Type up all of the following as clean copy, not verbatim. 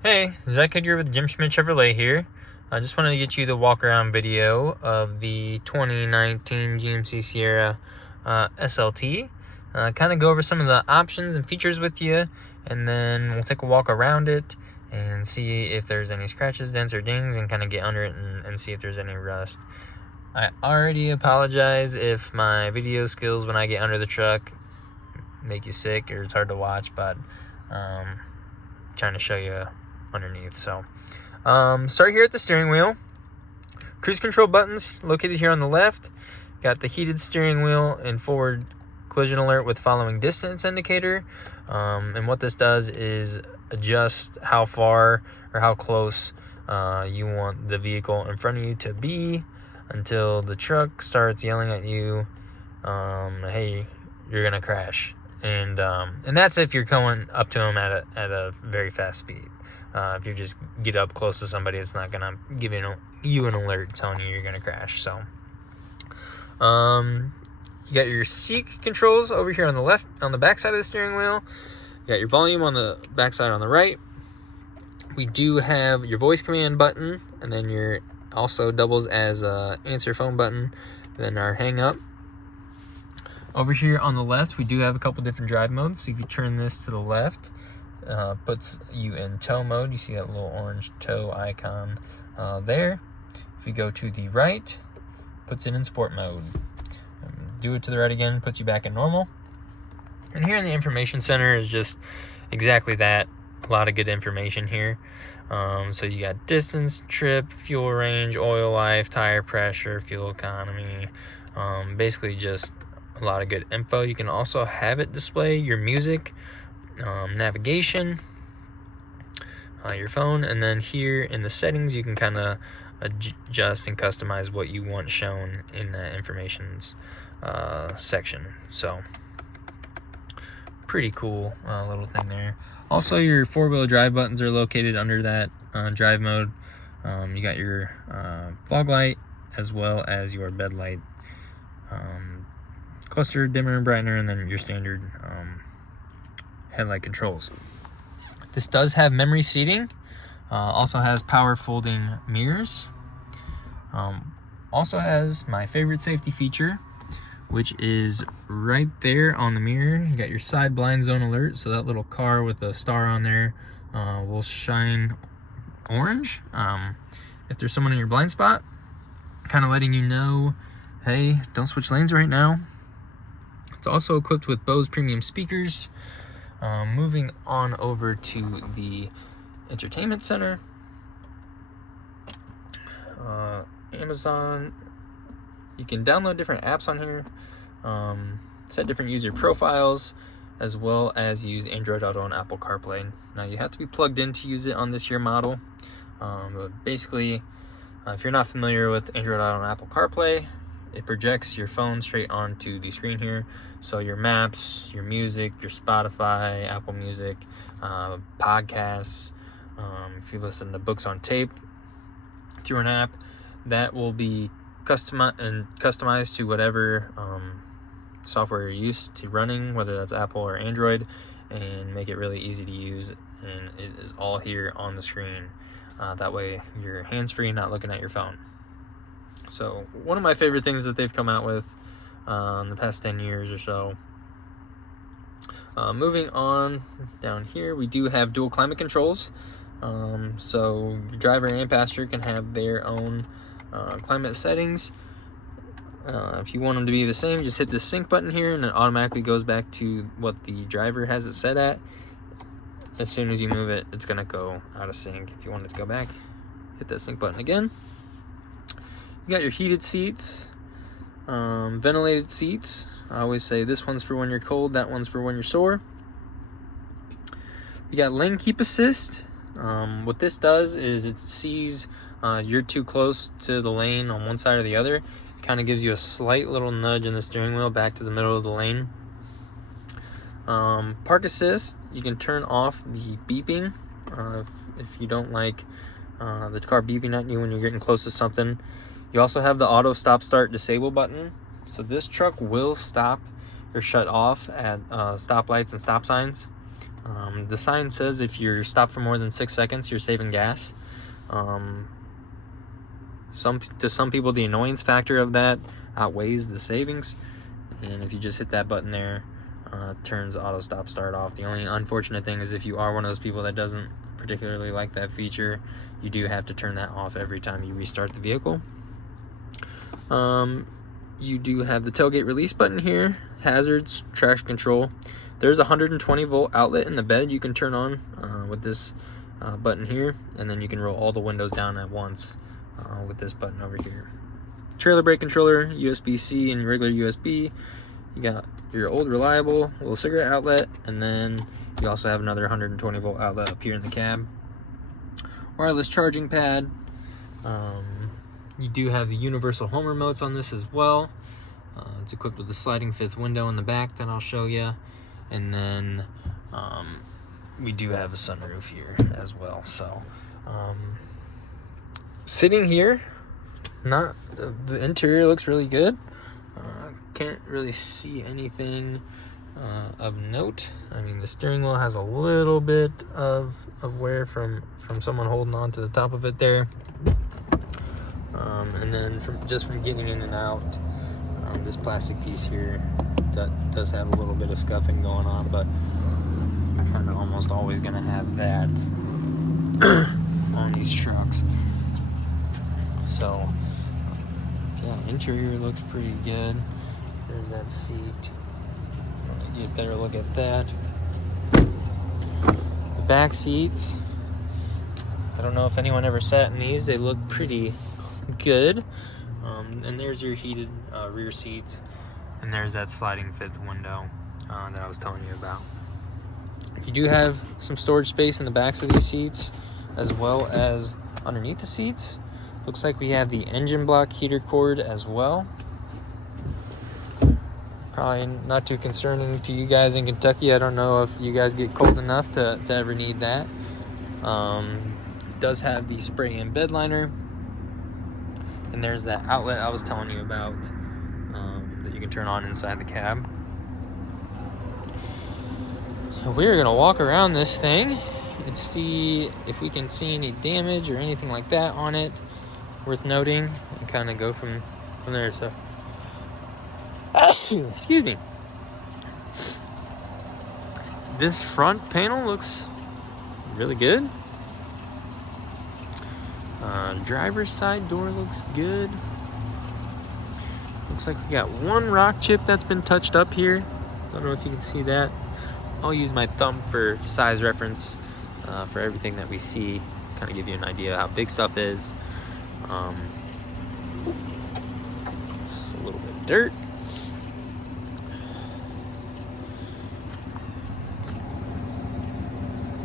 Hey, Zach here with Jim Schmidt Chevrolet here. I just wanted to get you the walk around video of the 2019 GMC Sierra SLT. Kind of go over some of the options and features with you, and then we'll take a walk around it and see if there's any scratches, dents, or dings, and kind of get under it and see if there's any rust. I already apologize if my video skills when I get under the truck make you sick or it's hard to watch, but trying to show you underneath. So start here at the steering wheel. Cruise control buttons located here on the left. Got the heated steering wheel and forward collision alert with following distance indicator, and what this does is adjust how far or how close you want the vehicle in front of you to be until the truck starts yelling at you, hey, you're gonna crash. And that's if you're going up to them at a very fast speed. If you just get up close to somebody, it's not gonna give you an alert telling you you're gonna crash. So you got your seat controls over here on the left, on the back side of the steering wheel. You got your volume on the back side on the right. We do have your voice command button, and then your also doubles as a answer phone button, then our hang up. Over here on the left, we do have a couple different drive modes. So if you turn this to the left, puts you in tow mode. You see that little orange tow icon there. If you go to the right, puts it in sport mode. Do it to the right again, puts you back in normal. And here in the information center is just exactly that. A lot of good information here. So you got distance, trip, fuel range, oil life, tire pressure, fuel economy. Basically just a lot of good info. You can also have it display your music, navigation, your phone, and then here in the settings you can kind of adjust and customize what you want shown in that information section. So pretty cool little thing there. Also, your four-wheel drive buttons are located under that drive mode. You got your fog light as well as your bed light, cluster, dimmer and brightener, and then your standard headlight controls. This does have memory seating. Also has power folding mirrors. Also has my favorite safety feature, which is right there on the mirror. You got your side blind zone alert, so that little car with the star on there will shine orange if there's someone in your blind spot, kind of letting you know, hey, don't switch lanes right now. It's also equipped with Bose premium speakers. Moving on over to the entertainment center, Amazon. You can download different apps on here, set different user profiles, as well as use Android Auto and Apple CarPlay. Now you have to be plugged in to use it on this here model. But basically, if you're not familiar with Android Auto and Apple CarPlay, it projects your phone straight onto the screen here. So your maps, your music, your Spotify, Apple Music, podcasts, if you listen to books on tape through an app, that will be customized to whatever software you're used to running, whether that's Apple or Android, and make it really easy to use. And it is all here on the screen. That way you're hands-free, not looking at your phone. So one of my favorite things that they've come out with in the past 10 years or so. Moving on down here, we do have dual climate controls. So your driver and passenger can have their own climate settings. If you want them to be the same, just hit the sync button here and it automatically goes back to what the driver has it set at. As soon as you move it, it's gonna go out of sync. If you want it to go back, hit that sync button again. You got your heated seats, ventilated seats. I always say this one's for when you're cold, that one's for when you're sore. You got lane keep assist. What this does is it sees you're too close to the lane on one side or the other. It kind of gives you a slight little nudge in the steering wheel back to the middle of the lane. Park assist, you can turn off the beeping if you don't like the car beeping at you when you're getting close to something. You also have the auto stop start disable button. So this truck will stop or shut off at stoplights and stop signs. The sign says if you're stopped for more than 6 seconds, you're saving gas. To some people, the annoyance factor of that outweighs the savings. And if you just hit that button there, turns auto stop start off. The only unfortunate thing is if you are one of those people that doesn't particularly like that feature, you do have to turn that off every time you restart the vehicle. You do have the tailgate release button here, hazards, traction control. There's a 120 volt outlet in the bed you can turn on with this button here, and then you can roll all the windows down at once with this button over here. Trailer brake controller, USB-C and regular USB. You got your old reliable little cigarette outlet, and then you also have another 120 volt outlet up here in the cab. Wireless charging pad. You do have the universal home remotes on this as well. It's equipped with a sliding fifth window in the back that I'll show you, and then we do have a sunroof here as well. So sitting here, the interior looks really good. Can't really see anything of note. I mean, the steering wheel has a little bit of wear from someone holding on to the top of it there. And then from getting in and out, this plastic piece here does have a little bit of scuffing going on, but you're kind of almost always going to have that on these trucks. So yeah, interior looks pretty good. There's that seat. Get a better look at that. The back seats, I don't know if anyone ever sat in these. They look pretty good. And there's your heated rear seats, and there's that sliding fifth window that I was telling you about. You do have some storage space in the backs of these seats, as well as underneath the seats. Looks like we have the engine block heater cord as well. Probably not too concerning to you guys in Kentucky. I don't know if you guys get cold enough to ever need that. It does have the spray-in bed liner. And there's that outlet I was telling you about that you can turn on inside the cab. So we're going to walk around this thing and see if we can see any damage or anything like that on it worth noting, and kind of go from there. So excuse me. This front panel looks really good. Driver's side door looks good. Looks like we got one rock chip that's been touched up here. Don't know if you can see that. I'll use my thumb for size reference for everything that we see. Kind of give you an idea of how big stuff is. Just a little bit of dirt.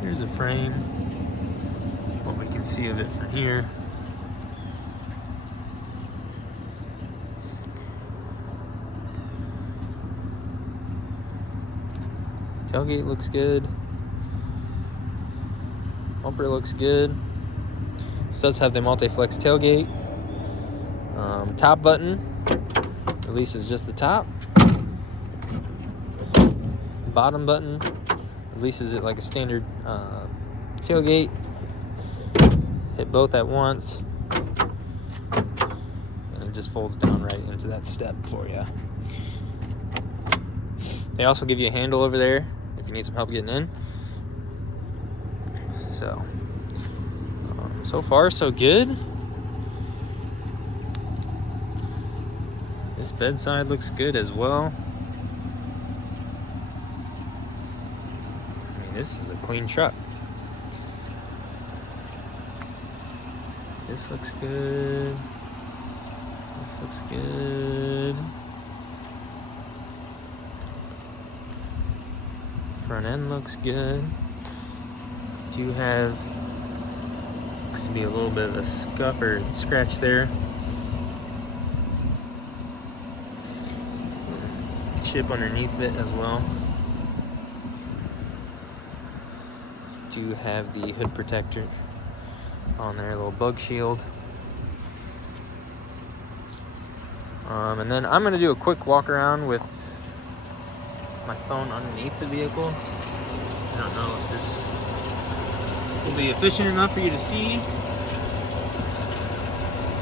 Here's a frame. What we can see of it from here. Tailgate looks good. Bumper looks good. This does have the multi-flex tailgate. Top button releases just the top. Bottom button releases it like a standard tailgate. Hit both at once, and it just folds down right into that step for you. They also give you a handle over there if you need some help getting in. So, so far so good. This bedside looks good as well. I mean, this is a clean truck. This looks good. This looks good. Front end looks good. Do have, looks to be a little bit of a scuff or scratch there. Chip underneath it as well. Do have the hood protector on there, a little bug shield. And then I'm gonna do a quick walk around with my phone underneath the vehicle. I don't know if this will be efficient enough for you to see.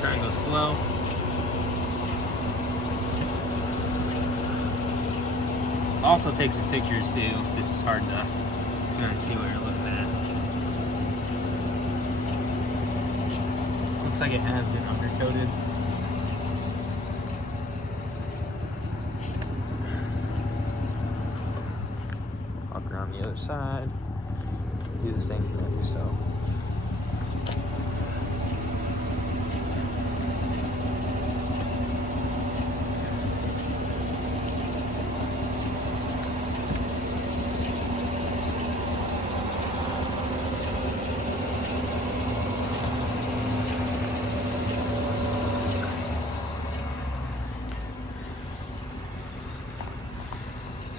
Try and go slow. Also take some pictures too. This is hard to kind of see what you're looking at. Looks like it has been undercoated. Walk around the other side. Do the same thing. So.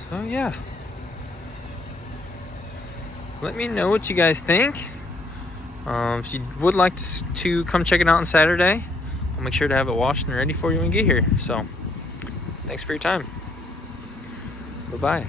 So yeah, let me know what you guys think. If you would like to come check it out on Saturday, I'll make sure to have it washed and ready for you when you get here. So thanks for your time. Bye-bye.